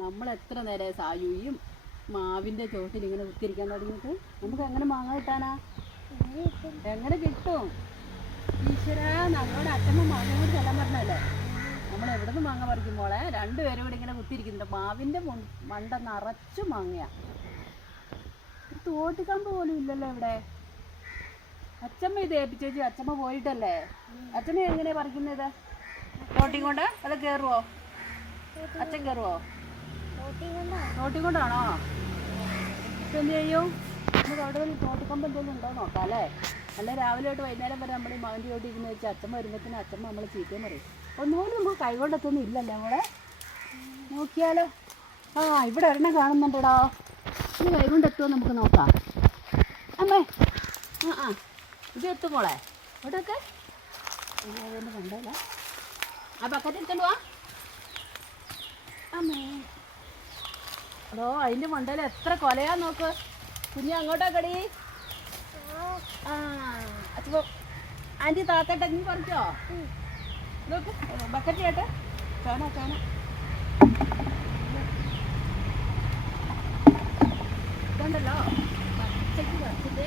നമ്മൾ എത്ര നേരം സായുയും മാവിന്റെ ചോട്ടിൽ ഇങ്ങനെ കുത്തിരിക്കാൻ തുടങ്ങിയിട്ട്? നമുക്ക് എങ്ങനെ മാങ്ങ കിട്ടാനാ? എങ്ങനെ കിട്ടും? ഈശ്വര നമ്മളോട് അച്ഛമ്മ മാങ്ങ കൂടി ചെല്ലാൻ പറഞ്ഞല്ലേ നമ്മൾ എവിടെ നിന്ന് മാങ്ങ പറിക്കും മോളെ? രണ്ടുപേരും കൂടി ഇങ്ങനെ കുത്തിയിരിക്കുന്നുണ്ട് മാവിന്റെ മണ്ട നിറച്ചു മാങ്ങയാ. തോട്ടിക്കമ്പ് പോലും ഇല്ലല്ലോ ഇവിടെ. അച്ഛമ്മ ഇത് ഏൽപ്പിച്ചു വെച്ചു അച്ഛമ്മ പോയിട്ടല്ലേ? അച്ഛമ്മ എങ്ങനെയാ പറിക്കുന്നത്? തോട്ടി കൊണ്ട്? അത് കയറുവോ അച്ഛൻ കയറുവോ തോട്ടി കൊണ്ടാണോ ഇപ്പം എന്ത് ചെയ്യും നമുക്ക് ഇവിടെ ഒരെണ്ണം കാണുന്നുണ്ടടാ? ഇത് കൈകൊണ്ടെത്തുമോ നമുക്ക് നോക്കാം. അമ്മേ ആ ആ. ഇത് എത്തും മോളെ? ഇവിടെയൊക്കെ കണ്ടല്ല ആ ബക്കറ്റ് എടുത്തോണ്ട് വാ അമ്മേ അതോ അതിന്റെ മണ്ടല എത്ര കൊലയാ നോക്ക്. കുഞ്ഞ് അങ്ങോട്ടാ കടി ആ അച്ഛപ്പോ താത്തട്ടെ നീ പറിച്ചോ നോക്ക് ബക്കറ്റ് കേട്ടെ കാണാ കാണാ ഇതുണ്ടല്ലോ പച്ചക്ക് പറിച്ചിട്ട്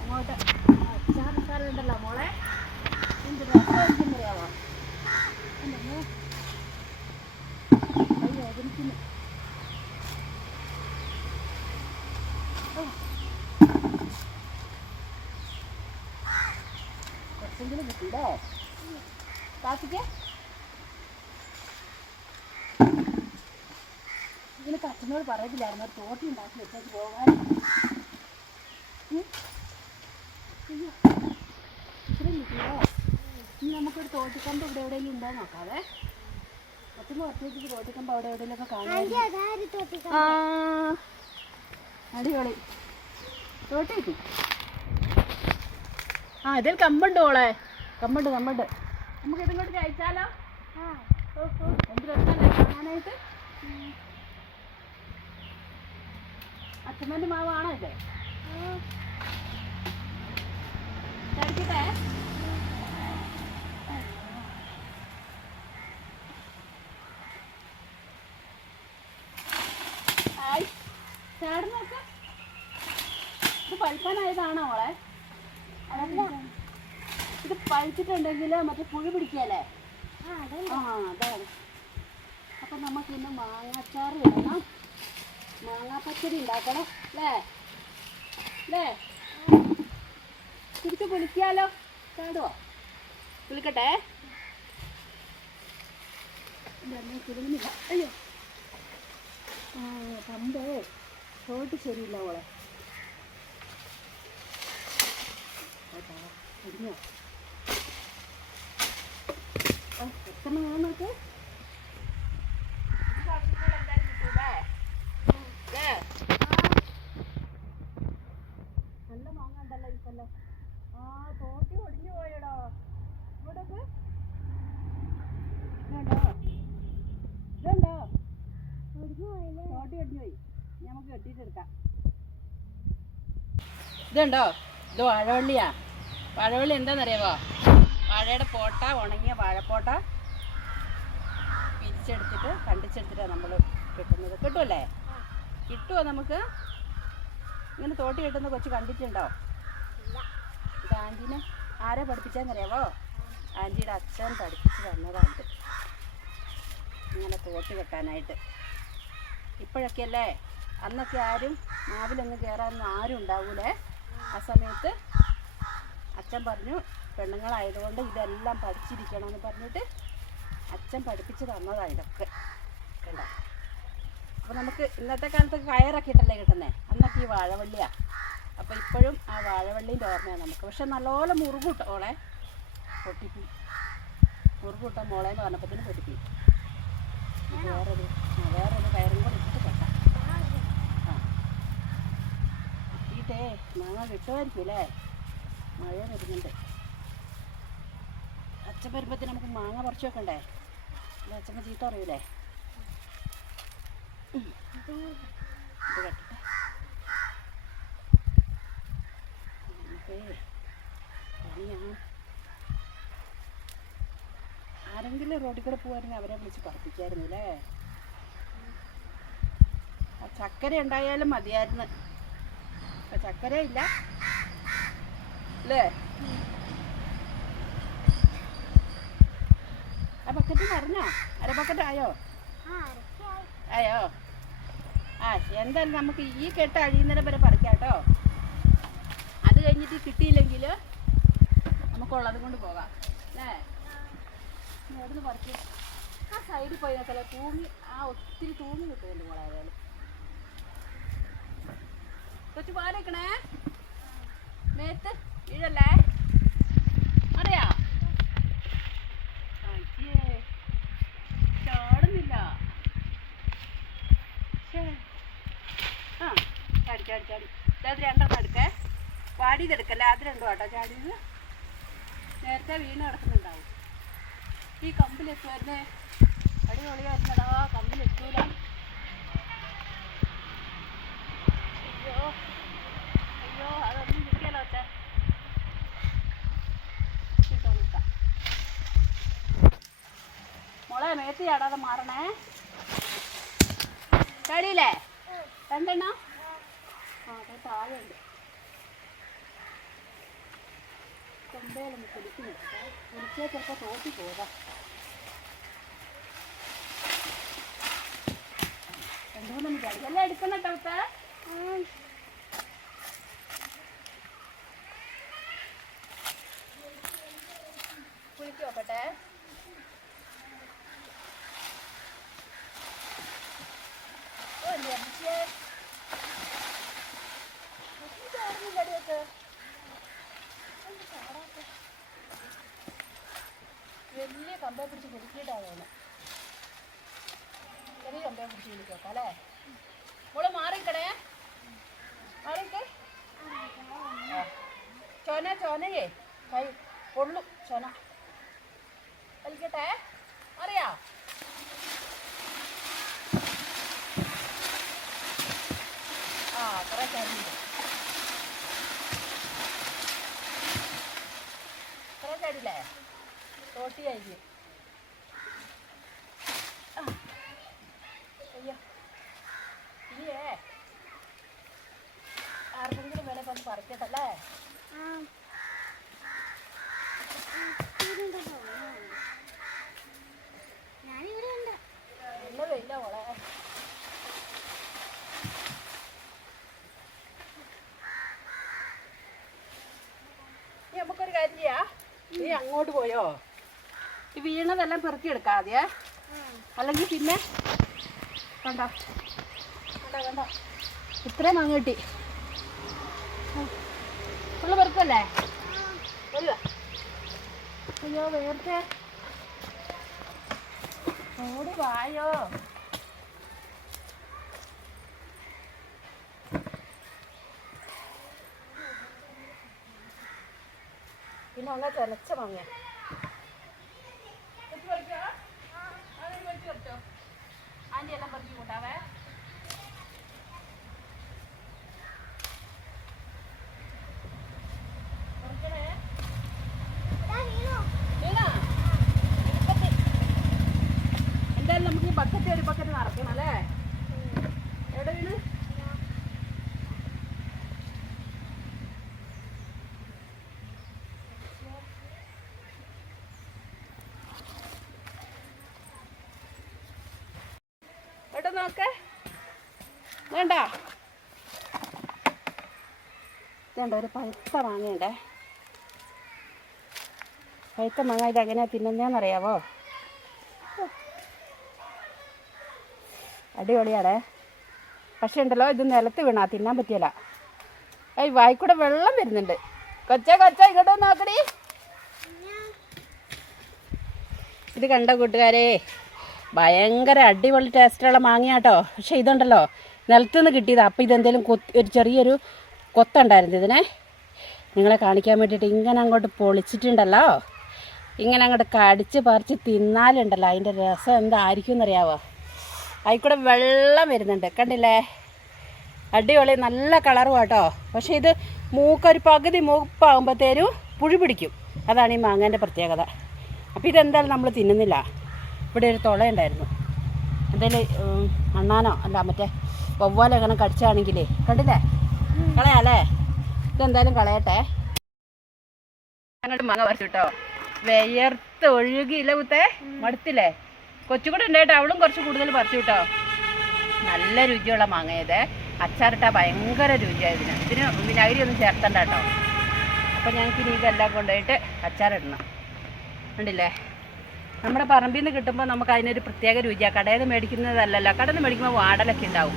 അങ്ങോട്ട്. അച്ചാറിട്ടാറുണ്ടല്ലോ മോളെ. എന്ത് രസം അറിയാവോ? കുറച്ചെങ്കിലും കിട്ടിയില്ലേ? കാപ്പിക്ക്? ഇതിന് കച്ചനോട് പറയത്തില്ലായിരുന്നു. ഒരു തോട്ടി ഉണ്ടാക്കി വെച്ചേക്ക് പോകാൻ. ഇത്രയും കിട്ടിയോ? ഇനി നമുക്കൊരു തോട്ടിക്കമ്പ് ഇവിടെ എവിടെയെങ്കിലും ഉണ്ടോ നോക്കാവേ. അച്ഛൻ ഒറ്റയ്ക്ക് തോട്ടിക്കമ്പ് അവിടെ എവിടെയെങ്കിലുമൊക്കെ കാണാൻ ആ അടിപൊളി. തോട്ടി കിട്ടി. ആ ഇതിൽ കമ്പുണ്ട് മോളെ. കമ്പുണ്ട് കമ്പുണ്ട്. നമുക്ക് ഇതിങ്ങോട്ട് കഴിച്ചാലോ? ഓഹോ എന്ത് രസമല്ലേ കാണാനായിട്ട്? അച്ഛമ്മന്റെ മാവാണോ ഇത്? കഴിക്കട്ടെ? ആയി ചേട്ടൻ നോക്ക് ഇത് പഴുക്കാനായതാണോ അതല്ല. ഇത് പഴുത്തിട്ടുണ്ടെങ്കിൽ മറ്റേ പുഴു പിടിക്കല്ലേ ആ അതാണ്. അപ്പം നമുക്ക് ഇന്ന് മാങ്ങാച്ചാറ് ഇടണം. മാങ്ങാ പച്ചടി ഉണ്ടാക്കണം അല്ലേ? അല്ലേ? തിരിച്ച് കുളിക്കാലോ? ചാടുവോ? കുളിക്കട്ടെ? കുടുങ്ങുന്നില്ല അയ്യോ. പമ്പേ തോട്ട് ശരിയില്ല മോളെ. കേട്ടോ ആ എത്ര വേണം നോക്ക് നല്ല മാങ്ങ ഉണ്ടല്ലോ ഇപ്പല്ലോ ആ തോട്ടി ഒടിഞ്ഞു പോയടോ ഇങ്ങോട്ടൊക്കെ ഇതുണ്ടോ? ഇതുണ്ടോ തോട്ടി ഒടിഞ്ഞു പോയി നമുക്ക് കെട്ടിയിട്ടെടുക്കാം ഇതുണ്ടോ ഇത് വാഴവള്ളിയാ. വാഴവള്ളി എന്താണെന്നറിയാമോ വാഴയുടെ പോട്ട ഉണങ്ങിയ വാഴപ്പോട്ട പിരിച്ചെടുത്തിട്ട് കണ്ടിച്ചെടുത്തിട്ടാണ് നമ്മൾ കിട്ടുന്നത്. കിട്ടുമല്ലേ കിട്ടുമോ നമുക്ക്? ഇങ്ങനെ തോട്ടി കിട്ടുന്ന കൊച്ചു കണ്ടിട്ടുണ്ടോ? ഇത് ആന്റീനെ ആരാ പഠിപ്പിച്ചാന്നറിയാവോ ആന്റിയുടെ അച്ഛൻ പഠിപ്പിച്ച് തന്നതായിട്ട്. ഇങ്ങനെ തോട്ടി കെട്ടാനായിട്ട്. ഇപ്പോഴൊക്കെ അല്ലേ അന്നൊക്കെ ആരും മാവിലൊന്നും കയറാനൊന്നും ആരും ഉണ്ടാവൂലേ? ആ സമയത്ത് അച്ഛൻ പറഞ്ഞു പെണ്ണുങ്ങളായതുകൊണ്ട് ഇതെല്ലാം പഠിച്ചിരിക്കണം എന്ന് പറഞ്ഞിട്ട് അച്ഛൻ പഠിപ്പിച്ച് തന്നതാണ് ഇതൊക്കെ. കണ്ടോ? അപ്പോൾ നമുക്ക് ഇന്നത്തെ കാലത്ത് കയറൊക്കെ ഇട്ടല്ലേ കിട്ടുന്നത് അന്നൊക്കെ ഈ വാഴവള്ളിയാ. അപ്പോൾ ഇപ്പോഴും ആ വാഴവള്ളീന്റെ ഓർമ്മയാണ് നമുക്ക്. പക്ഷെ നല്ലപോലെ മുറുകൂട്ടോ ഓളെ. പൊട്ടിപ്പി. മുറുകൂട്ട മോളെ എന്ന് പറഞ്ഞപ്പോഴത്തേനും പൊട്ടിപ്പി. വേറൊരു വേറൊരു കയറും കൂടെ ഇട്ടിട്ട് കേട്ടാ ആ. കിട്ടിയിട്ടേ മാങ്ങ കിട്ടുമായിരിക്കും അല്ലേ? മഴ വരുന്നുണ്ട്. അച്ഛൻ വരുമ്പോഴത്തേന് നമുക്ക് മാങ്ങ പറിച്ചു വെക്കണ്ടേ അച്ഛമ്മ ചീത്ത അറിയൂലേ ആരെങ്കിലും റോഡിൽ കൂടെ പോകുമായിരുന്നെങ്കിൽ അവരെ വിളിച്ച് പറപ്പിക്കായിരുന്നു അല്ലേ? ആ ചക്കര ഉണ്ടായാലും മതിയായിരുന്നു. ചക്കര ഇല്ല അല്ലേ? ബക്കറ്റ് നിറഞ്ഞോ അര ബക്കറ്റ് ആയോ? ആയോ? ആ എന്തായാലും നമുക്ക് ഈ കെട്ട് അഴിയുന്നതിന് വരെ പറിക്കാം കേട്ടോ. അത് കഴിഞ്ഞിട്ട് കിട്ടിയില്ലെങ്കിൽ നമുക്കുള്ളത് കൊണ്ട് പോകാം. അല്ലേ? എവിടുന്ന് പറിക്കും? ആ സൈഡിൽ പോയി നോക്കല്ലേ തൂങ്ങി ആ ഒത്തിരി തൂങ്ങി കിട്ടുന്നുണ്ട് മോളെ ഏതായാലും. കൊച്ചു പാലിക്കണേ മേത്ത് വീഴല്ലേ അത് രണ്ടെണ്ണം എടുക്കേ. വാടിയതെടുക്കല്ലേ? അത് രണ്ടും കേട്ടോ ചാടിയത്. നേരത്തെ വീണ് കിടക്കുന്നുണ്ടാവും. ഈ കമ്പിലെത്തുവരുന്നേ അടിപൊളിയായിരുന്നടാ കമ്പിലെത്തൂല അയ്യോ അയ്യോ അതൊന്നും കിട്ടിയല്ലോ ഒറ്റ. കിട്ടോ നിൽക്കാം. മോളെ മേത്തി ചാടാതെ മാറണേ. ചാടിയില്ലേ? രണ്ടെണ്ണം? അത് താഴെയുണ്ട്. കൊമ്പയിലൊന്ന് കുലിക്കുന്നു കുലിച്ചാൽ ചിലപ്പോൾ തോട്ടി പോകാം. രണ്ടുമൂന്നും ചാടി എല്ലാം എടുക്കണം കേട്ടോ വലിയ കമ്പേ പിടിച്ച് കുലുക്കിയിട്ടാണ് തോന്നുന്നത് ചെറിയ കമ്പേ പിടിച്ച് കുലുക്കോട്ടെ അല്ലേ? മോൾ മാറിക്കണേ. മാറിക്കേ. ചൊന ചൊനയേ. കൈ പൊള്ളു ചൊന. വലിക്കട്ടെ. അറിയാ ആ കുറേ ചാടിയുണ്ട് കുറേ ചാടിയില്ലേ തോട്ടിയായിരിക്കും ആ. അയ്യോ. ഇല്ലേ കാര്യം ചെയ്യാ. നീ അങ്ങോട്ട് പോയോ? ഈ വീണതെല്ലാം പെറുക്കിയെടുക്കാം ആദ്യേ. അല്ലെങ്കിൽ പിന്നെ കണ്ടോ. കണ്ടോ കണ്ടോ. ഇത്രയും മാങ്ങ കിട്ടി. ഉള്ള പെറുക്കല്ലേ? അയ്യോ വേർത്തെ ഓടി വായോ. പിന്നെ ഒന്ന് ചെലച്ച മാങ്ങ ആന്റി എല്ലാം പറിച്ചു കൂട്ടാവേ പറിക്കണേ. വീണോ? ഇടുപ്പത്ത്. എന്തായാലും നമുക്ക് ഈ ബക്കറ്റ് ഒരു ബക്കറ്റ് നിറക്കണം അല്ലേ എവിടെ വീണ് എവിടെ നോക്കേ. വേണ്ട. വേണ്ട ഒരു പഴുത്ത മാങ്ങയുണ്ടേ. പഴുത്ത മാങ്ങ ഇത് എങ്ങനെയാ തിന്നുന്നതെന്നറിയാവോ അടിപൊളിയാണേ. പക്ഷെ ഉണ്ടല്ലോ ഇത് നിലത്ത് വീണാ തിന്നാൻ പറ്റിയല്ല. ഏയ് വായിക്കൂടെ വെള്ളം വരുന്നുണ്ട്. കൊച്ചേ കൊച്ചേ ഇങ്ങോട്ട് നോക്കടി. ഇത് കണ്ട കൂട്ടുകാരെ? ഭയങ്കര അടിപൊളി ടേസ്റ്റുള്ള മാങ്ങയാട്ടോ. പക്ഷേ ഇതുണ്ടല്ലോ നിലത്തുനിന്ന് കിട്ടിയത്. അപ്പോൾ ഇതെന്തേലും കൊത്ത് ഒരു ചെറിയൊരു കൊത്തുണ്ടായിരുന്നു ഇതിനെ. നിങ്ങളെ കാണിക്കാൻ വേണ്ടിയിട്ട് ഇങ്ങനെ അങ്ങോട്ട് പൊളിച്ചിട്ടുണ്ടല്ലോ. ഇങ്ങനെ അങ്ങോട്ട് കടിച്ച് പറിച്ച് തിന്നാലുണ്ടല്ലോ. അതിന്റെ രസം എന്തായിരിക്കും എന്നറിയാവോ? അതിൽക്കൂടെ വെള്ളം വരുന്നുണ്ട്. കണ്ടില്ലേ? അടിപൊളി നല്ല കളറും കേട്ടോ പക്ഷേ ഇത് മൂക്കൊരു പകുതി മൂപ്പാകുമ്പോഴത്തേനും പുഴു പിടിക്കും. അതാണ് ഈ മാങ്ങേന്റെ പ്രത്യേകത. അപ്പോൾ ഇതെന്തായാലും നമ്മൾ തിന്നുന്നില്ല. ഇവിടെ ഒരു തുളയുണ്ടായിരുന്നു എന്തായാലും അണ്ണാനോ അല്ല മറ്റേ വവ്വാലോ അങ്ങനെ കടിച്ചാണെങ്കിലേ കണ്ടില്ലേ? കളയാല്ലേ? ഇതെന്തായാലും കളയട്ടെ. അങ്ങോട്ട് മാങ്ങ പറിച്ചു ഒഴുകിയില്ല കുത്തേ മടുത്തില്ലേ? കൊച്ചുകൂടെ ഉണ്ടായിട്ട് അവളും കുറച്ച് കൂടുതൽ പറിച്ചു കേട്ടോ നല്ല രുചിയുള്ള മാങ്ങയത് അച്ചാറിട്ടാ ഭയങ്കര രുചിയായതിന് ഇതിന്. വിനാഗിരി ഒന്നും ചേർത്തണ്ട കേട്ടോ അപ്പം ഞങ്ങൾക്ക് ഇനി ഇതെല്ലാം കൊണ്ടുപോയിട്ട് അച്ചാറിടണം. കണ്ടില്ലേ? നമ്മുടെ പറമ്പിൽ നിന്ന് കിട്ടുമ്പോൾ നമുക്ക് അതിനൊരു പ്രത്യേക രുചിയാണ് കടയിൽ നിന്ന് മേടിക്കുന്നതല്ലല്ലോ. കടയിൽ നിന്ന് മേടിക്കുമ്പോൾ വാടലൊക്കെ ഉണ്ടാവും.